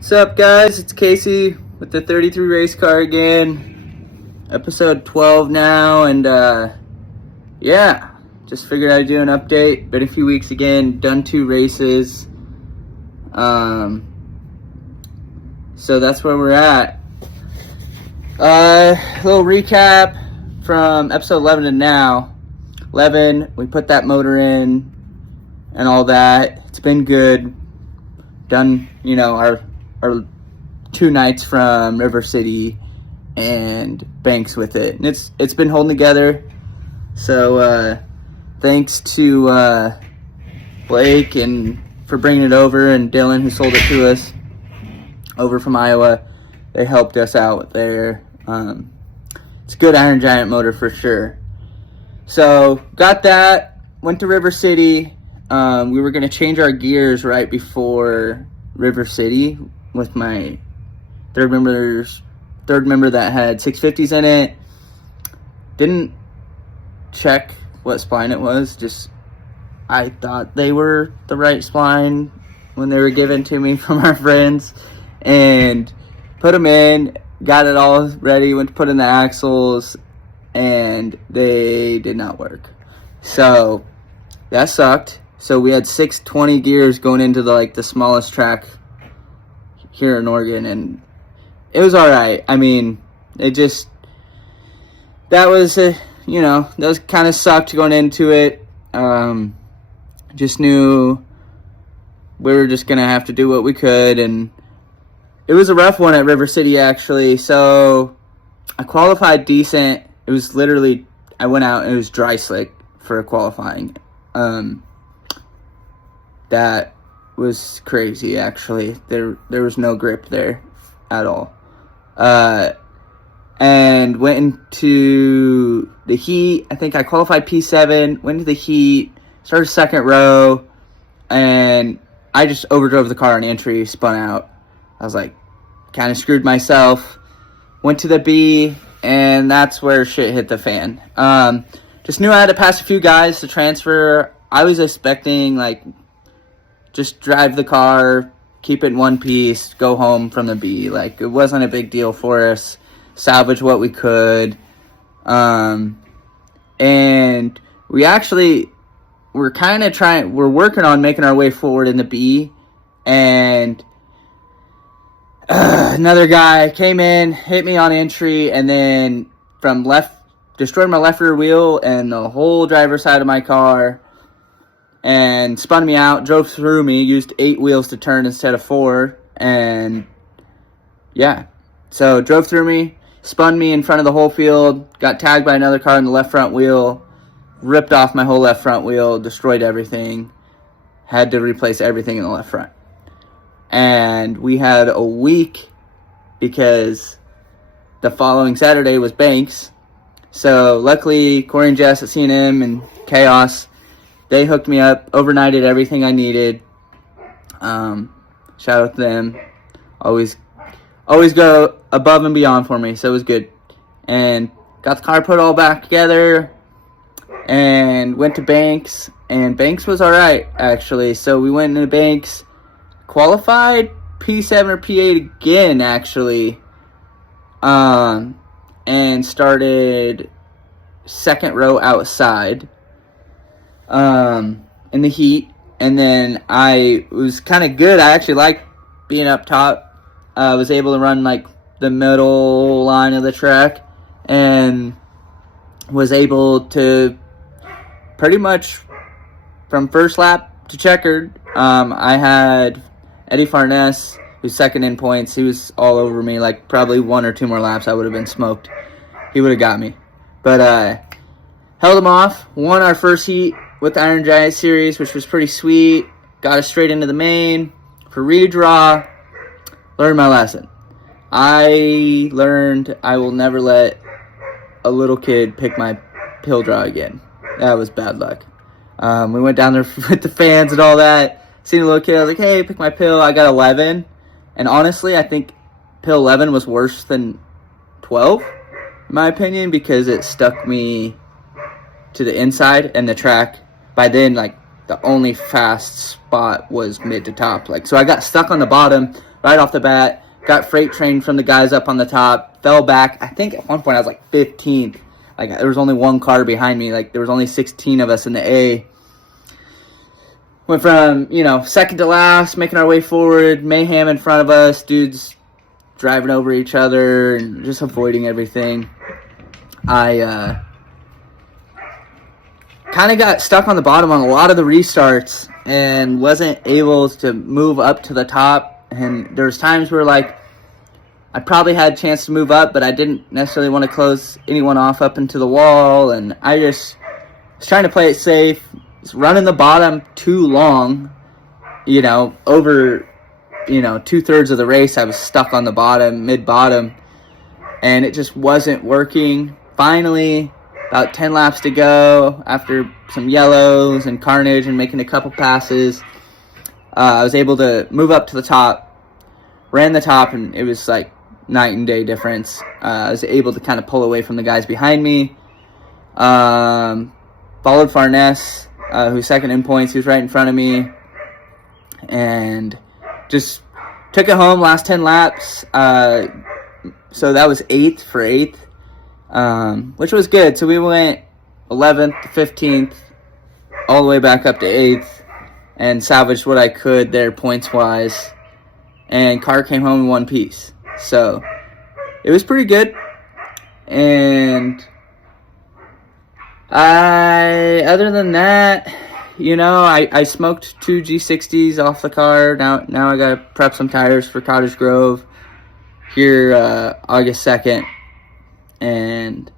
What's up, guys? It's Casey with the 33 race car again. Episode 12 now, and yeah, just figured I'd do an update. Been a few weeks again, done 2 races. So that's where we're at. A little recap from episode 11 to now. 11, we put that motor in and all that. It's been good. Done, our 2 nights from River City and Banks with it, and it's been holding together. So thanks to Blake and for bringing it over, and Dylan, who sold it to us over from Iowa. They helped us out there. It's a good Iron Giant motor for sure. So got that, went to River City. We were going to change our gears right before River City with my third member that had 650s in it. Didn't check what spline it was. Just I thought they were the right spline when they were given to me from our friends, and put them in. Got it all ready. Went to put in the axles, and they did not work. So that sucked. So we had 620 gears going into the smallest track here in Oregon, and it was all right. I mean, that was kind of sucked going into it. Just knew we were just gonna have to do what we could, and it was a rough one at River City, actually. So I qualified decent. It was literally, I went out and it was dry slick for qualifying. That was crazy, actually. There was no grip there at all. And went into the heat. I think I qualified P7, went into the heat, started second row, and I just overdrove the car on entry, spun out. I was like, kind of screwed myself. Went to the B, and that's where shit hit the fan. Just knew I had to pass a few guys to transfer. I was expecting, just drive the car, keep it in one piece, go home from the B. It wasn't a big deal for us. Salvage what we could. And we actually, we're working on making our way forward in the B. And another guy came in, hit me on entry, and then from left, destroyed my left rear wheel and the whole driver's side of my car, and spun me out, drove through me, used 8 wheels to turn instead of 4, and yeah. So drove through me, spun me in front of the whole field, got tagged by another car in the left front wheel, ripped off my whole left front wheel, destroyed everything, had to replace everything in the left front. And we had a week because the following Saturday was Banks. So luckily, Corey and Jess at C&M and Chaos, they hooked me up, overnighted everything I needed. Shout out to them. Always go above and beyond for me, so it was good. And got the car put all back together, and went to Banks, and Banks was all right, actually. So we went into Banks, qualified P7 or P8 again, actually, and started second row outside in the heat. And then I was kind of good. I actually liked being up top. I was able to run the middle line of the track, and was able to pretty much from first lap to checkered. I had Eddie Farnes, who's second in points. He was all over me. Probably 1 or 2 more laps, I would have been smoked. He would have got me. But held him off. Won our first heat with the Iron Giant Series, which was pretty sweet. Got us straight into the main for redraw. Learned my lesson. I learned I will never let a little kid pick my pill draw again. That was bad luck. We went down there with the fans and all that. Seen a little kid, I was like, hey, pick my pill. I got 11. And honestly, I think pill 11 was worse than 12, in my opinion, because it stuck me to the inside, and the track, by then, the only fast spot was mid to top. So I got stuck on the bottom. right off the bat. Got freight trained from the guys up on the top. Fell back. I think at one point I was like 15th. Like, there was only one car behind me. Like, there was only 16 of us in the A. Went from, second to last, making our way forward. Mayhem in front of us. Dudes driving over each other and just avoiding everything. I kind of got stuck on the bottom on a lot of the restarts and wasn't able to move up to the top. And there was times where, like, I probably had a chance to move up, but I didn't necessarily want to close anyone off up into the wall. And I just was trying to play it safe. Was running the bottom too long, over, 2/3 of the race. I was stuck on the bottom, mid-bottom, and it just wasn't working. Finally, about 10 laps to go, after some yellows and carnage and making a couple passes, I was able to move up to the top, ran the top, and it was like night and day difference. I was able to kind of pull away from the guys behind me. Followed Farnese, who's second in points. He was right in front of me, and just took it home last 10 laps. So that was 8th for 8th, which was good. So we went 11th, 15th, all the way back up to 8th, and salvaged what I could there points-wise. And car came home in one piece. So it was pretty good. And other than that, I smoked 2 G60s off the car. Now I got to prep some tires for Cottage Grove here August 2nd. And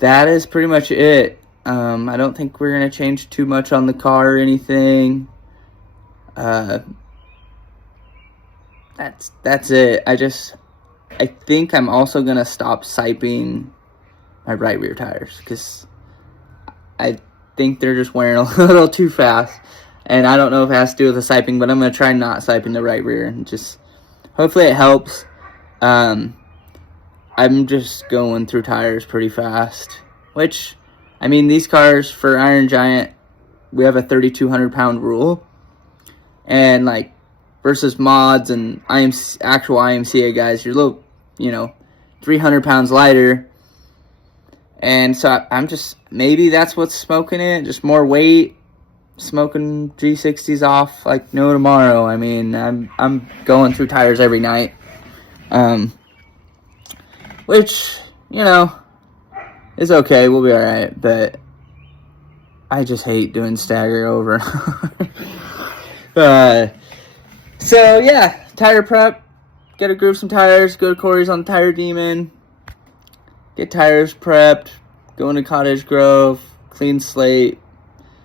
that is pretty much it. I don't think we're going to change too much on the car or anything. That's it. I think I'm also going to stop siping my right rear tires, because I think they're just wearing a little too fast. And I don't know if it has to do with the siping, but I'm going to try not siping the right rear, and just hopefully it helps. I'm just going through tires pretty fast, which, these cars for Iron Giant, we have a 3,200 pound rule, and like versus mods and actual IMCA guys, you're a little, 300 pounds lighter. And so I'm just, maybe that's what's smoking it, just more weight, smoking G60s off like no tomorrow. I'm going through tires every night, which, is okay. We'll be all right, but I just hate doing stagger over. So yeah, tire prep. Gotta groove some tires. Go to Corey's on the Tire Demon. Get tires prepped. Go into Cottage Grove. Clean slate.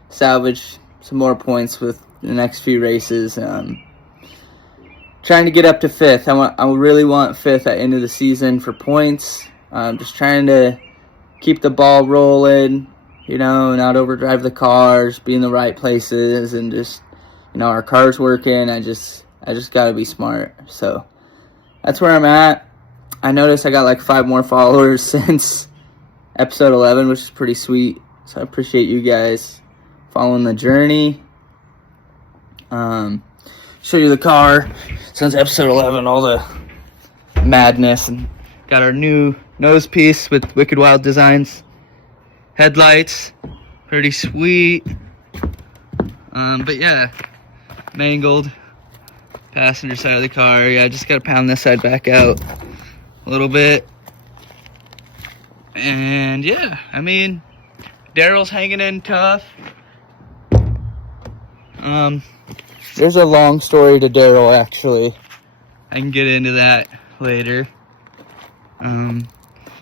Salvage some more points with the next few races. Trying to get up to 5th. I really want 5th at the end of the season for points. Just trying to keep the ball rolling. Not overdrive the cars. Be in the right places, and just our car's working. I just gotta be smart. So that's where I'm at. I noticed I got like 5 more followers since episode 11, which is pretty sweet. So I appreciate you guys following the journey. Show you the car since episode 11, all the madness, and got our new nose piece with Wicked Wild Designs headlights. Pretty sweet. But yeah, mangled passenger side of the car. Yeah, I just gotta pound this side back out a little bit. And yeah, Daryl's hanging in tough. There's a long story to Daryl, actually. I can get into that later.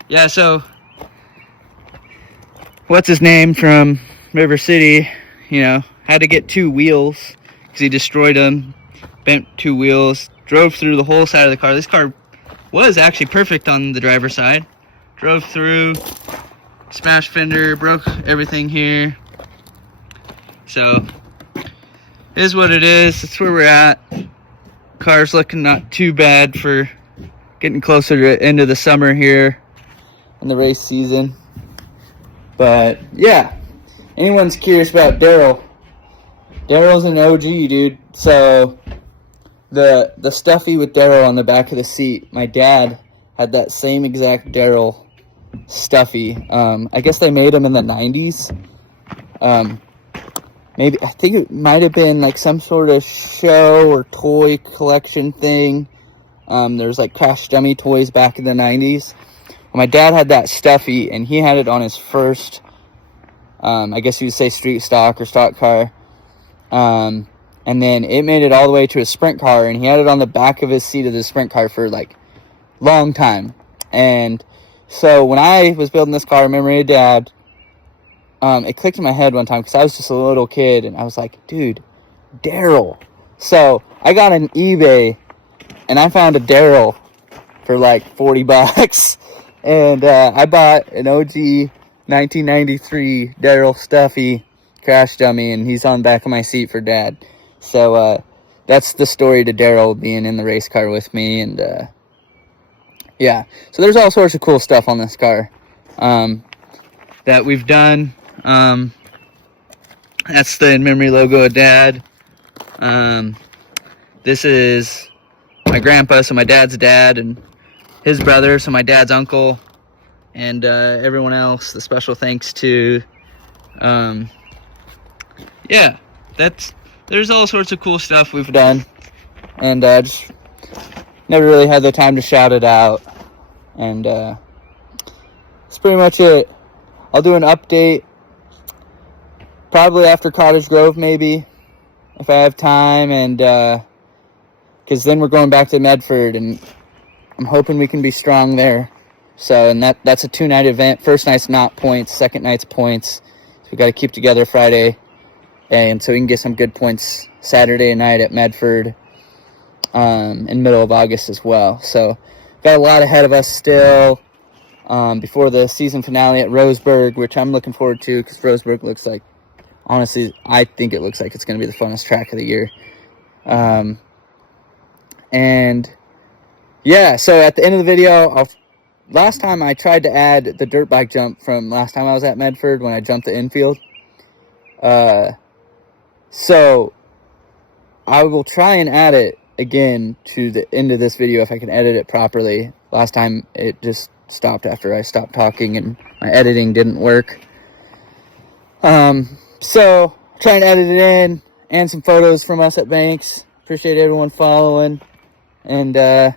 Yeah, so what's his name from River City, had to get 2 wheels because he destroyed them. Bent 2 wheels, drove through the whole side of the car. This car was actually perfect on the driver's side. Drove through, smashed fender, broke everything here. So, it is what it is. That's where we're at. Car's looking not too bad for getting closer to the end of the summer here in the race season. But, yeah. Anyone's curious about Daryl, Daryl's an OG, dude. So the stuffy with Daryl on the back of the seat. My dad had that same exact Daryl stuffy. I guess they made them in the 90s. Maybe, I think it might have been like some sort of show or toy collection thing. There's like Crash Dummy toys back in the 90s. Well, my dad had that stuffy, and he had it on his first, I guess you would say street stock or stock car. And then it made it all the way to a sprint car, and he had it on the back of his seat of the sprint car for like long time. And so when I was building this car in memory of Dad, it clicked in my head one time because I was just a little kid, and I was like, dude, Daryl. So I got on eBay, and I found a Daryl for like $40. And I bought an OG 1993 Daryl Stuffy Crash Dummy, and he's on the back of my seat for Dad. So that's the story to Daryl being in the race car with me. And yeah, so there's all sorts of cool stuff on this car that we've done. That's the in memory logo of Dad. This is my grandpa, so my dad's dad, and his brother, so my dad's uncle, and everyone else. The special thanks to yeah, there's all sorts of cool stuff we've done, and just never really had the time to shout it out. And that's pretty much it. I'll do an update probably after Cottage Grove, maybe, if I have time, and because then we're going back to Medford, and I'm hoping we can be strong there. So, and that's a 2-night event. First night's not points, second night's points. So we got to keep together Friday, and so we can get some good points Saturday night at Medford in middle of August as well. So got a lot ahead of us still before the season finale at Roseburg, which I'm looking forward to, because Roseburg looks like, honestly, I think it looks like it's going to be the funnest track of the year. And yeah, so at the end of the video, last time I tried to add the dirt bike jump from last time I was at Medford when I jumped the infield. So I will try and add it again to the end of this video if I can edit it properly. Last time it just stopped after I stopped talking and my editing didn't work. So trying to edit it in, and some photos from us at Banks. Appreciate everyone following, and I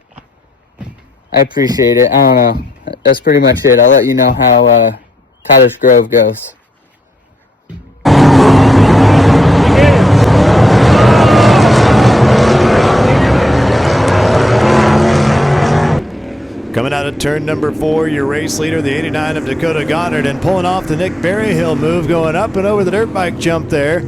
appreciate it. I don't know. That's pretty much it. I'll let you know how Cottage Grove goes. Coming out of turn number 4, your race leader, the 89 of Dakota Goddard, and pulling off the Nick Berryhill move, going up and over the dirt bike jump there.